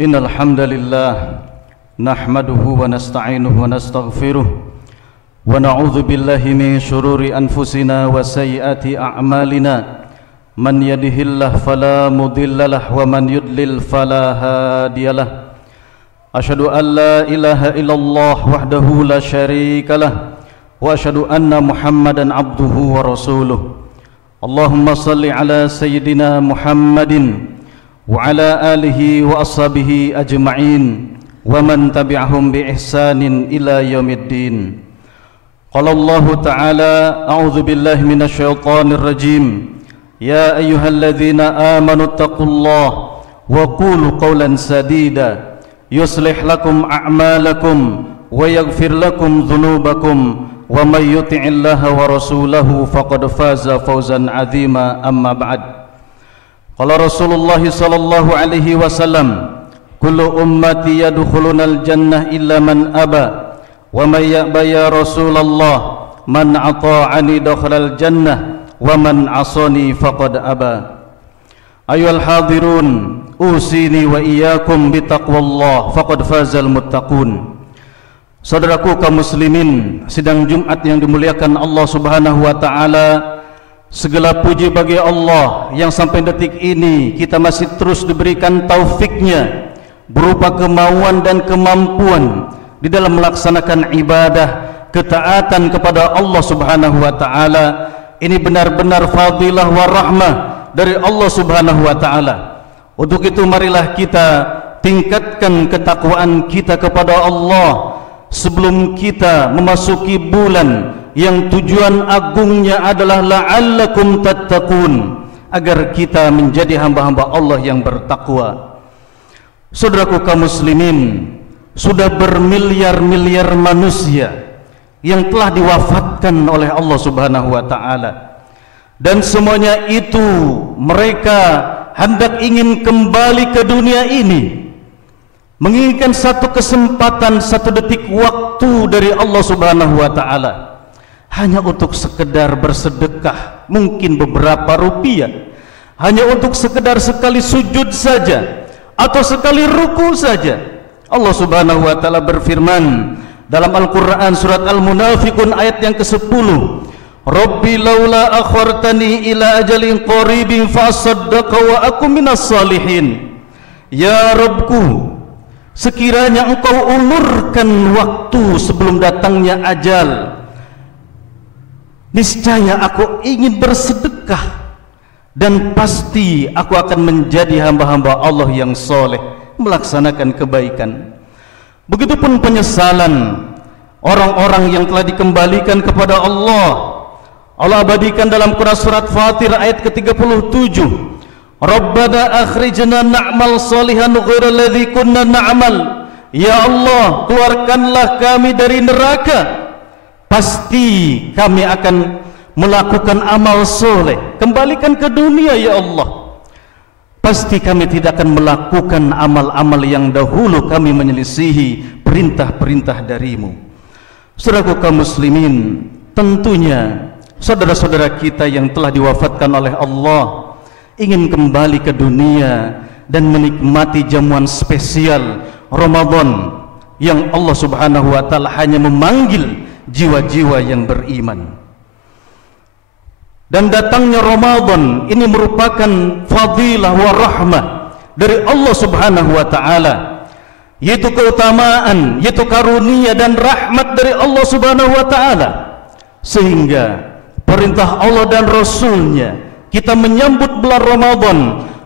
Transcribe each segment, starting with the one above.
Innal hamdalillah nahmaduhu wa nasta'inuhu wa nastaghfiruh wa na'udzu billahi min shururi anfusina wa sayyiati a'malina man yahdihillahu fala mudhillalah wa man yudlil fala hadiyalah. Asyhadu an la ilaha illallah wahdahu la syarikalah wa asyhadu anna Muhammadan abduhu wa rasuluh. Allahumma salli ala sayyidina Muhammadin wa ala alihi wa ashabihi ajma'in wa man tabi'ahum bi ihsanin ila yaumiddin. Qala Allah ta'ala a'udzu billahi minasy syaithanir rajim. Ya ayyuhalladzina amanu taqullaha wa qulu qawlan sadida yuslih lakum a'malakum wa yaghfir lakum dhunubakum wa may yuti'illaha wa rasulahu faqad faza fawzan 'azima. Amma ba'd. Qala Rasulullah sallallahu alaihi wasallam, kullu ummati yadkhulunal jannah illa man aba wa may ya'ba ya Rasulullah man ata'ani dakhalal jannah wa man asani faqad aba. Ayyuhal hadirun, usini wa iyyakum bitaqwallah faqad fazal muttaqun. Saudaraku kaum muslimin, sidang Jumat yang dimuliakan Allah Subhanahu wa taala, segala puji bagi Allah yang sampai detik ini kita masih terus diberikan taufiknya berupa kemauan dan kemampuan di dalam melaksanakan ibadah ketaatan kepada Allah Subhanahu wa taala. Ini benar-benar fadilah wa rahmah dari Allah Subhanahu wa taala. Untuk itu marilah kita tingkatkan ketakwaan kita kepada Allah sebelum kita memasuki bulan yang tujuan agungnya adalah la'allakum tattaqun, agar kita menjadi hamba-hamba Allah yang bertakwa. Saudaraku kaum muslimin, sudah bermiliar-miliar manusia yang telah diwafatkan oleh Allah Subhanahu wa taala, dan semuanya itu mereka hendak ingin kembali ke dunia ini, menginginkan satu kesempatan, satu detik waktu dari Allah Subhanahu wa taala, hanya untuk sekedar bersedekah, mungkin beberapa rupiah, hanya untuk sekedar sekali sujud saja atau sekali ruku saja. Allah Subhanahu wa taala berfirman dalam Al-Qur'an surat Al-Munafiqun ayat yang ke-10, Rabbi laula akhartani ila ajalin qaribin fa asaddaqa wa akum minas salihin. Ya Rabbku, sekiranya engkau ulurkan waktu sebelum datangnya ajal, niscaya aku ingin bersedekah dan pasti aku akan menjadi hamba-hamba Allah yang soleh, melaksanakan kebaikan. Begitupun penyesalan orang-orang yang telah dikembalikan kepada Allah. Allah abadikan dalam Quran surat Fatir ayat ke-37, Rabbana akhrijna na'mal salihan ghairal ladzi kunna na'mal. Ya Allah, keluarkanlah kami dari neraka, pasti kami akan melakukan amal soleh. Kembalikan ke dunia ya Allah, pasti kami tidak akan melakukan amal-amal yang dahulu kami menyelisihi perintah-perintah darimu. Saudaraku kaum muslimin, tentunya saudara-saudara kita yang telah diwafatkan oleh Allah ingin kembali ke dunia dan menikmati jamuan spesial Ramadan yang Allah Subhanahu wa taala hanya memanggil jiwa-jiwa yang beriman. Dan datangnya Ramadan ini merupakan fadilah wa rahmah dari Allah Subhanahu wa taala, yaitu keutamaan, yaitu karunia dan rahmat dari Allah Subhanahu wa taala, sehingga perintah Allah dan Rasulnya kita menyambut bulan Ramadan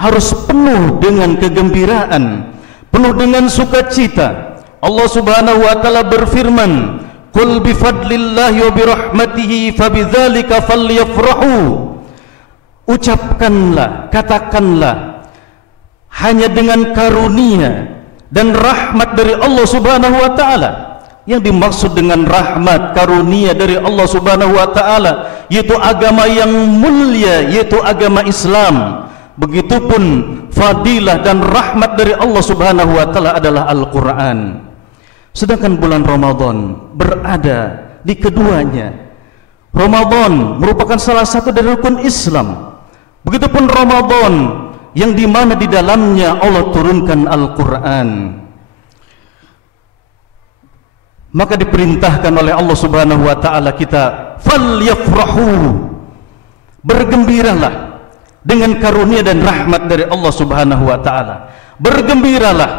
harus penuh dengan kegembiraan, penuh dengan sukacita. Allah Subhanahu wa taala berfirman, Qul bifadlillahi wa birahmatihi fabidzalika falyafrahu. Ucapkanlah, katakanlah, hanya dengan karunia dan rahmat dari Allah Subhanahu wa taala. Yang dimaksud dengan rahmat, karunia dari Allah Subhanahu wa taala yaitu agama yang mulia, yaitu agama Islam. Begitupun fadilah dan rahmat dari Allah Subhanahu wa taala adalah Al-Qur'an. Sedangkan bulan Ramadan berada di keduanya. Ramadan merupakan salah satu dari rukun Islam. Begitupun Ramadan yang dimana di dalamnya Allah turunkan Al-Quran. Maka diperintahkan oleh Allah Subhanahu wa ta'ala kita, falyafrahu, bergembiralah dengan karunia dan rahmat dari Allah Subhanahu wa ta'ala. Bergembiralah,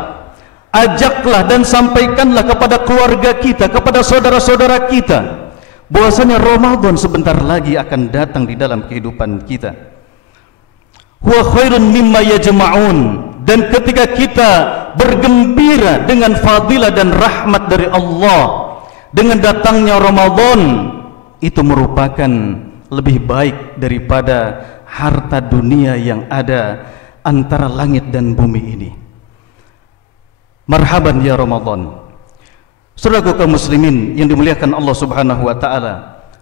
ajaklah dan sampaikanlah kepada keluarga kita, kepada saudara-saudara kita, bahwasanya Ramadan sebentar lagi akan datang di dalam kehidupan kita. Huwa khairun mimma yajma'un, dan ketika kita bergembira dengan fadilah dan rahmat dari Allah dengan datangnya Ramadan, itu merupakan lebih baik daripada harta dunia yang ada antara langit dan bumi ini. Marhaban ya Ramadan. Saudaraku kaum muslimin yang dimuliakan Allah Subhanahu wa taala,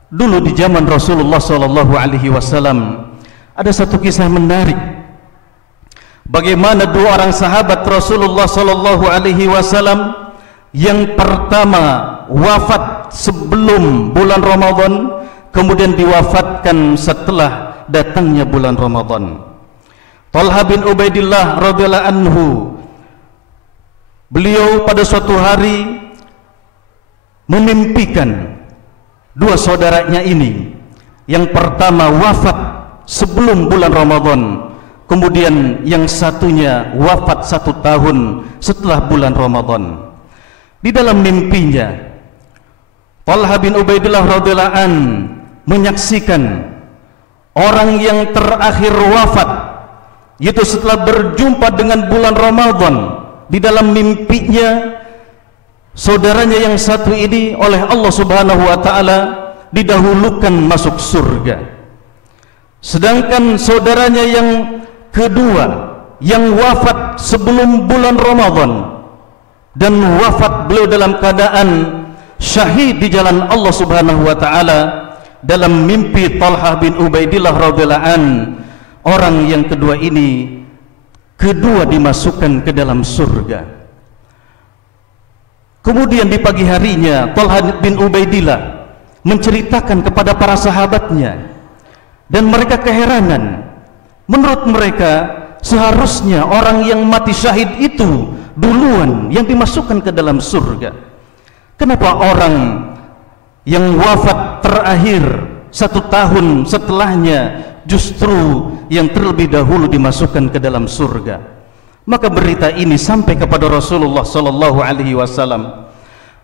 dulu di zaman Rasulullah sallallahu alaihi wasallam ada satu kisah menarik, bagaimana dua orang sahabat Rasulullah sallallahu alaihi wasallam yang pertama wafat sebelum bulan Ramadan, kemudian diwafatkan setelah datangnya bulan Ramadan. Talha bin Ubaidillah radhiyallahu anhu, beliau pada suatu hari memimpikan dua saudaranya ini. Yang pertama wafat sebelum bulan Ramadan, kemudian yang satunya wafat 1 tahun setelah bulan Ramadan. Di dalam mimpinya, Talha bin Ubaidillah radhiyallahu an menyaksikan orang yang terakhir wafat, yaitu setelah berjumpa dengan bulan Ramadan. Di dalam mimpinya, saudaranya yang satu ini oleh Allah Subhanahu wa ta'ala didahulukan masuk surga, sedangkan saudaranya yang kedua yang wafat sebelum bulan Ramadan dan wafat beliau dalam keadaan syahid di jalan Allah Subhanahu wa ta'ala, dalam mimpi Talha bin Ubaidillah radhiyallahu an, orang yang kedua ini kedua dimasukkan ke dalam surga. Kemudian di pagi harinya Talha bin Ubaidillah menceritakan kepada para sahabatnya, dan mereka keheranan. Menurut mereka seharusnya orang yang mati syahid itu duluan yang dimasukkan ke dalam surga. Kenapa orang yang wafat terakhir 1 tahun setelahnya justru yang terlebih dahulu dimasukkan ke dalam surga? Maka berita ini sampai kepada Rasulullah sallallahu alaihi wasallam.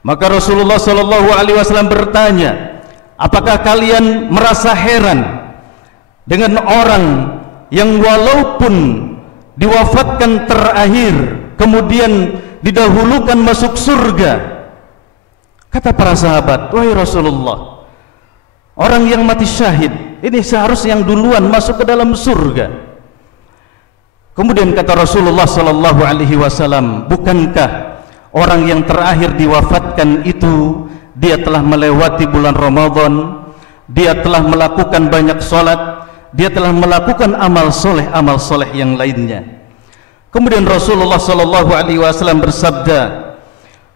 Maka Rasulullah sallallahu alaihi wasallam bertanya, apakah kalian merasa heran dengan orang yang walaupun diwafatkan terakhir kemudian didahulukan masuk surga? Kata para sahabat, wahai Rasulullah, orang yang mati syahid ini seharusnya yang duluan masuk ke dalam surga. Kemudian kata Rasulullah sallallahu alaihi wasallam, bukankah orang yang terakhir diwafatkan itu dia telah melewati bulan Ramadan, dia telah melakukan banyak salat, dia telah melakukan amal soleh yang lainnya. Kemudian Rasulullah sallallahu alaihi wasallam bersabda,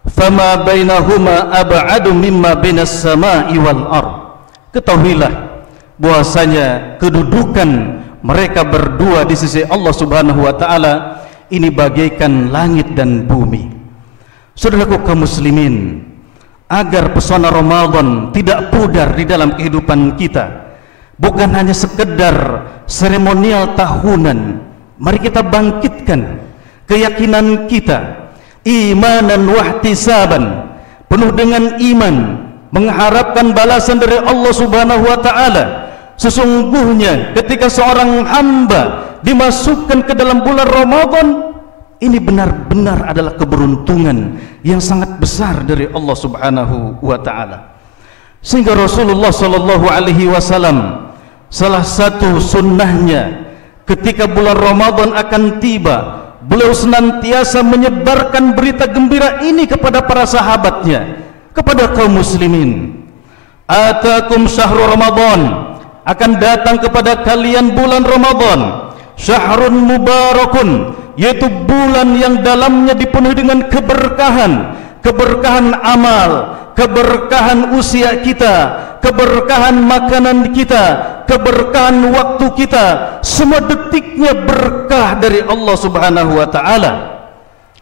fama bainahuma ab'adu mimma bainas sama'i wal ard. Ketahuilah bahwasanya kedudukan mereka berdua di sisi Allah Subhanahu wa taala ini bagaikan langit dan bumi. Saudaraku kaum muslimin, agar pesona Ramadan tidak pudar di dalam kehidupan kita, bukan hanya sekedar seremonial tahunan, mari kita bangkitkan keyakinan kita, imanan wahtisaban, penuh dengan iman, mengharapkan balasan dari Allah Subhanahu wa taala. Sesungguhnya ketika seorang hamba dimasukkan ke dalam bulan Ramadan, ini benar-benar adalah keberuntungan yang sangat besar dari Allah Subhanahu wa taala. Sehingga Rasulullah sallallahu alaihi wasallam, salah satu sunnahnya ketika bulan Ramadan akan tiba, beliau senantiasa menyebarkan berita gembira ini kepada para sahabatnya, kepada kaum muslimin. Atakum syahrul Ramadan, akan datang kepada kalian bulan Ramadan, syahrun mubarakun, yaitu bulan yang dalamnya dipenuhi dengan keberkahan, keberkahan amal, keberkahan usia kita, keberkahan makanan kita, keberkahan waktu kita, semua detiknya berkah dari Allah Subhanahu wa taala.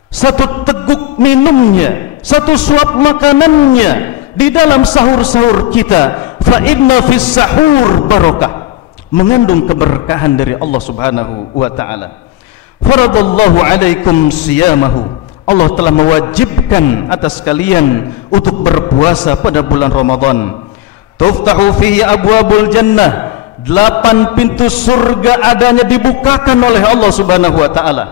Satu teguk minumnya, satu suap makanannya di dalam sahur-sahur kita, fa inna fis sahur barakah, mengandung keberkahan dari Allah Subhanahu wa taala. Faradallahu alaikum siyamahu, Allah telah mewajibkan atas kalian untuk berpuasa pada bulan Ramadan. Tuftahu fihi abwabul jannah, 8 pintu surga adanya dibukakan oleh Allah Subhanahu wa taala.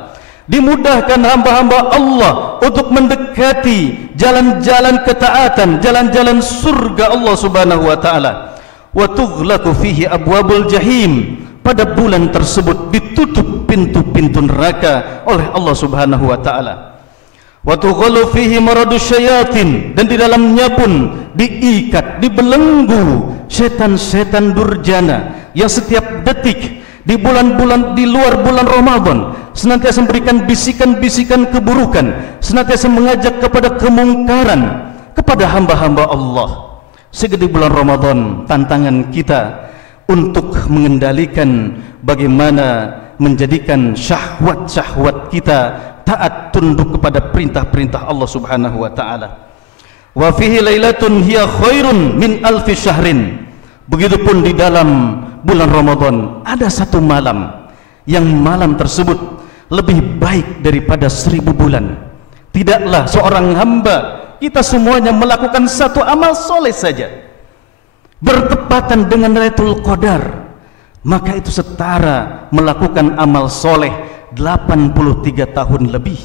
Dimudahkan hamba-hamba Allah untuk mendekati jalan-jalan ketaatan, jalan-jalan surga Allah Subhanahu wa taala. Wa tughlaqu fihi abwabul jahim, pada bulan tersebut ditutup pintu-pintu neraka oleh Allah Subhanahu wa taala. Wa tughallu fihi maradus syayatin, dan di dalamnya pun diikat, dibelenggu setan-setan durjana yang setiap detik di bulan-bulan di luar bulan Ramadan senantiasa memberikan bisikan-bisikan keburukan, senantiasa mengajak kepada kemungkaran kepada hamba-hamba Allah. Sehingga di bulan Ramadan tantangan kita untuk mengendalikan bagaimana menjadikan syahwat-syahwat kita taat tunduk kepada perintah-perintah Allah Subhanahu wa taala. Wa fihi lailatun hiya khairun min alfi syahrin. Begitupun di dalam bulan Ramadan ada satu malam yang malam tersebut lebih baik daripada 1000 bulan. Tidaklah seorang hamba, kita semuanya melakukan satu amal soleh saja bertepatan dengan Lailatul Qadar, maka itu setara melakukan amal soleh 83 tahun lebih.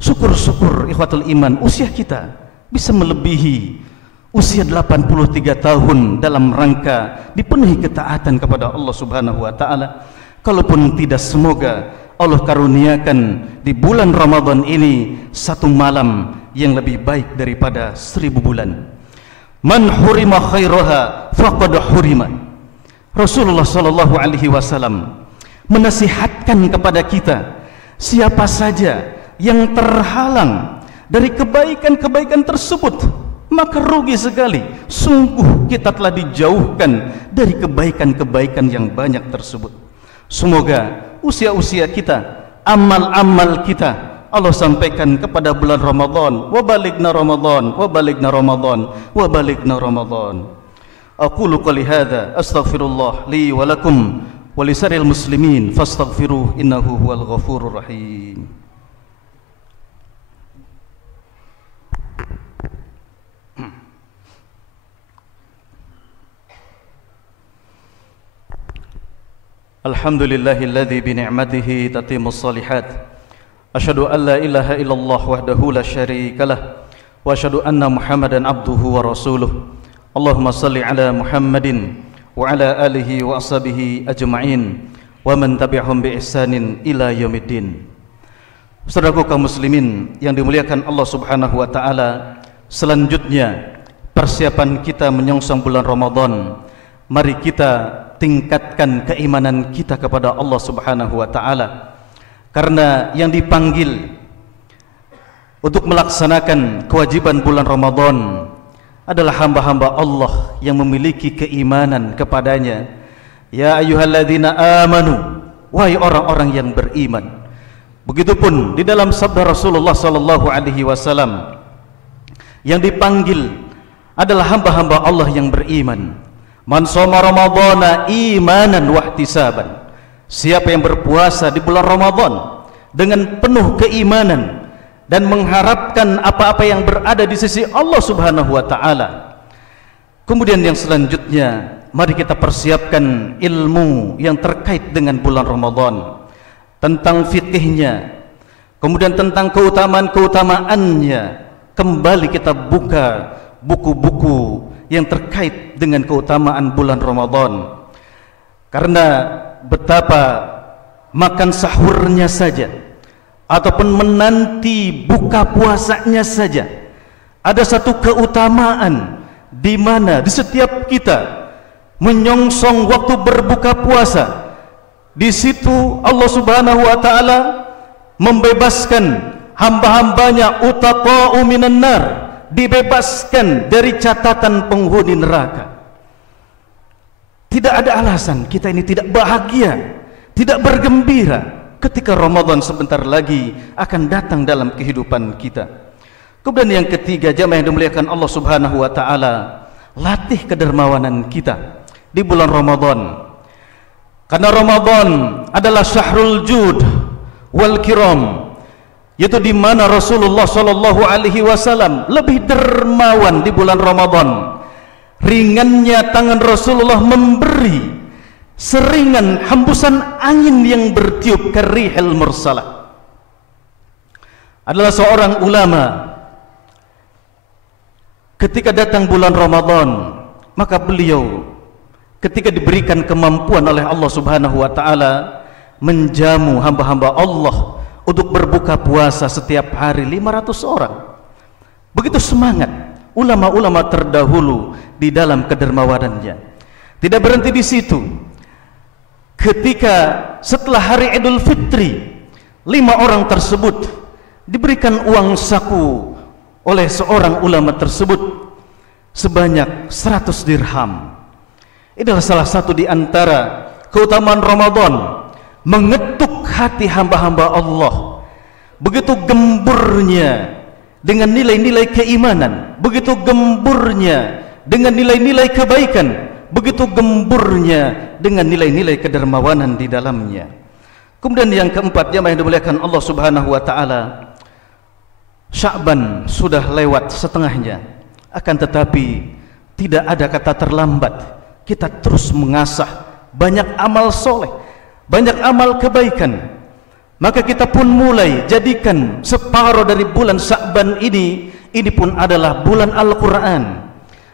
Syukur-syukur ikhwatul iman, usia kita bisa melebihi usia 83 tahun dalam rangka dipenuhi ketaatan kepada Allah Subhanahu wa taala. Kalaupun tidak, semoga Allah karuniakan di bulan Ramadan ini satu malam yang lebih baik daripada 1000 bulan. Man hurima khairaha faqad hurima. Rasulullah sallallahu alaihi wasallam menasihatkan kepada kita, siapa saja yang terhalang dari kebaikan-kebaikan tersebut, maka rugi sekali. Sungguh kita telah dijauhkan dari kebaikan-kebaikan yang banyak tersebut. Semoga usia-usia kita, amal-amal kita Allah sampaikan kepada bulan Ramadan. Wa balighna Ramadan, wa balighna Ramadan, wa balighna Ramadan. Aqulu qouli hadza astaghfirullah li wa lakum wa lisaril muslimin fastaghfiruh innahu huwal ghafurur rahim. Alhamdulillahilladzi bi ni'matihi tatimmus shalihat. Asyhadu an la ilaha illallah wahdahu la syarikalah wa asyhadu anna Muhammadan abduhu wa rasuluh. Allahumma salli ala Muhammadin wa ala alihi wa ashabihi ajma'in wa man tabi'ahum bi ihsanin ila yaumiddin. Saudaraku kaum muslimin yang dimuliakan Allah Subhanahu wa taala, selanjutnya persiapan kita menyongsong bulan Ramadan. Mari kita tingkatkan keimanan kita kepada Allah Subhanahu wa taala, karena yang dipanggil untuk melaksanakan kewajiban bulan Ramadan adalah hamba-hamba Allah yang memiliki keimanan kepadanya. Ya ayyuhalladzina amanu, wahai orang-orang yang beriman. Begitupun di dalam sabda Rasulullah sallallahu alaihi wasallam, yang dipanggil adalah hamba-hamba Allah yang beriman. Man shoma ramadhana imanan wahtisaban. Siapa yang berpuasa di bulan Ramadan dengan penuh keimanan dan mengharapkan apa-apa yang berada di sisi Allah Subhanahu wa taala. Kemudian yang selanjutnya, mari kita persiapkan ilmu yang terkait dengan bulan Ramadan, tentang fikihnya, kemudian tentang keutamaan-keutamaannya. Kembali kita buka buku-buku yang terkait dengan keutamaan bulan Ramadan, karena betapa makan sahurnya saja ataupun menanti buka puasanya saja ada satu keutamaan, di mana di setiap kita menyongsong waktu berbuka puasa, di situ Allah Subhanahu wa taala membebaskan hamba-hambanya utaqa'u minan nar, dibebaskan dari catatan penghuni neraka. Tidak ada alasan kita ini tidak bahagia, tidak bergembira ketika Ramadan sebentar lagi akan datang dalam kehidupan kita. Kemudian yang ketiga, jamaah yang dimuliakan Allah Subhanahu wa taala, latih kedermawanan kita di bulan Ramadan. Karena Ramadan adalah syahrul jud wal kiram, yaitu di mana Rasulullah sallallahu alaihi wasallam lebih dermawan di bulan Ramadan. Ringannya tangan Rasulullah memberi seringan hembusan angin yang bertiup karihil mursalah. Adalah seorang ulama, ketika datang bulan Ramadan, maka beliau ketika diberikan kemampuan oleh Allah Subhanahu wa taala menjamu hamba-hamba Allah untuk berbuka puasa setiap hari 500 orang. Begitu semangat ulama-ulama terdahulu di dalam kedermawanannya. Tidak berhenti di situ. Ketika setelah hari Idul Fitri, 5 orang tersebut diberikan uang saku oleh seorang ulama tersebut sebanyak 100 dirham. Inilah salah satu di antara keutamaan Ramadan, mengetuk hati hamba-hamba Allah. Begitu gemburnya dengan nilai-nilai keimanan, begitu gemburnya dengan nilai-nilai kebaikan, begitu gemburnya dengan nilai-nilai kedermawanan di dalamnya. Kemudian yang keempat, jamaah yang dimuliakan Allah Subhanahu wa taala, Sya'ban sudah lewat setengahnya, akan tetapi tidak ada kata terlambat. Kita terus mengasah banyak amal soleh, banyak amal kebaikan. Maka kita pun mulai jadikan separuh dari bulan Sya'ban ini pun adalah bulan Al-Quran,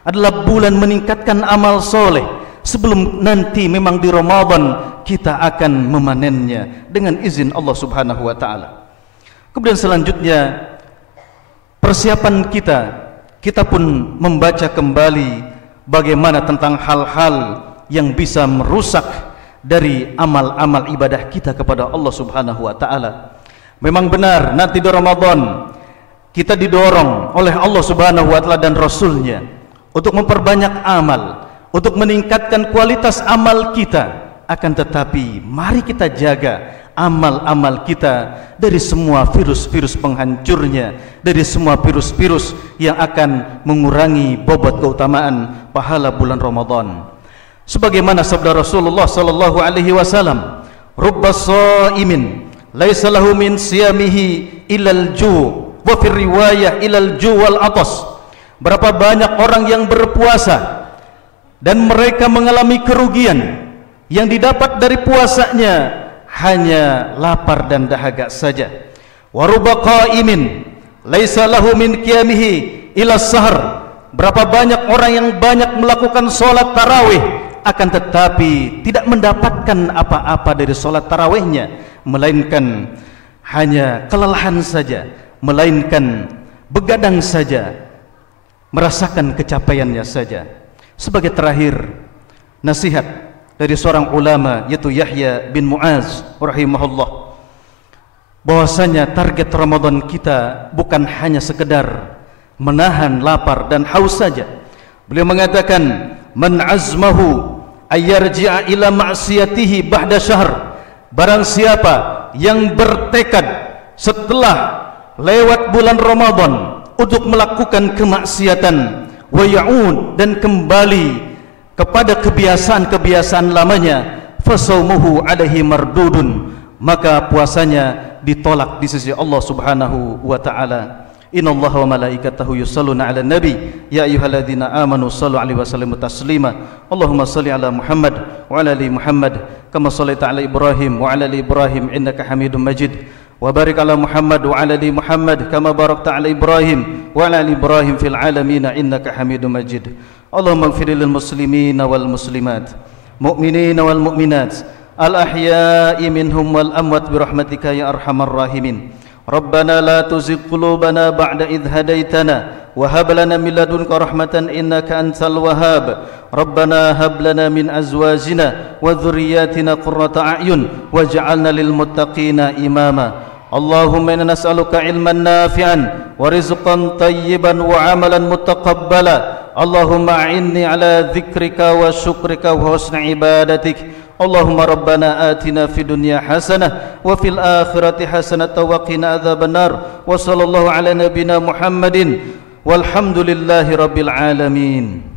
adalah bulan meningkatkan amal soleh, sebelum nanti memang di Ramadan kita akan memanennya dengan izin Allah Subhanahu wa taala. Kemudian selanjutnya persiapan kita pun membaca kembali bagaimana tentang hal-hal yang bisa merusak dari amal-amal ibadah kita kepada Allah Subhanahu wa taala. Memang benar nanti di Ramadan kita didorong oleh Allah Subhanahu wa taala dan Rasulnya untuk memperbanyak amal, untuk meningkatkan kualitas amal kita. Akan tetapi mari kita jaga amal-amal kita dari semua virus-virus penghancurnya, dari semua virus-virus yang akan mengurangi bobot keutamaan pahala bulan Ramadan. Sebagaimana sabda Rasulullah sallallahu alaihi wasallam, "Rubbas shaimin laisa lahu min siyamihi illal ju' wa fi riwayah illal ju' wal atas." Berapa banyak orang yang berpuasa dan mereka mengalami kerugian, yang didapat dari puasanya hanya lapar dan dahaga saja. Wa rubba qaimin laisa lahu min qiyamihi illa sahar. Berapa banyak orang yang banyak melakukan salat tarawih, akan tetapi tidak mendapatkan apa-apa dari salat tarawihnya, melainkan hanya kelelahan saja, melainkan begadang saja, merasakan kecapaiannya saja. Sebagai terakhir, nasihat dari seorang ulama yaitu Yahya bin Mu'az rahimahullah, bahwasanya target Ramadan kita bukan hanya sekedar menahan lapar dan haus saja. Beliau mengatakan, "Man azmahu ayyarji'a ila ma'siyatihi ba'da syahr." Barang siapa yang bertekad setelah lewat bulan Ramadan untuk melakukan kemaksiatan, wa ya'ud, dan kembali kepada kebiasaan-kebiasaan lamanya, fasaumuhu alaihi mardudun, maka puasanya ditolak di sisi Allah Subhanahu wa taala. Innallaha wa malaikatahu yusholluna 'alan nabi ya ayyuhalladzina amanu shallu 'alaihi wa sallimu taslima. Allahumma shalli 'ala Muhammad wa 'ala ali Muhammad kama shallaita 'ala Ibrahim wa 'ala ali Ibrahim innaka Hamidum Majid. Wa barik 'ala Muhammad wa 'ala ali Muhammad kama barakta 'ala Ibrahim wa 'ala ali Ibrahim fil 'alamin innaka Hamidum Majid. Allahumma ighfir lil muslimina wal muslimat, mu'minina wal mu'minat, al ahya'i minhum wal amwat bi rahmatika ya arhamar rahimin. Rabbana la tuzigh qulubana ba'da idh hadaitana wa hab lana min ladunka rahmatan innaka antal wahhab. Rabbana hab lana min azwajina wa dhurriyyatina qurrata a'yun waj'alna lil muttaqina imama. اللهم إنا نسألك علما نافعا ورزقا طيبا وعملا متقبلا اللهم أعني على ذكرك وشكرك وحسن عبادتك اللهم ربنا آتنا في الدنيا حسنة وفي الآخرة حسنة وقنا عذاب النار وصلى الله على نبينا محمد والحمد لله رب العالمين.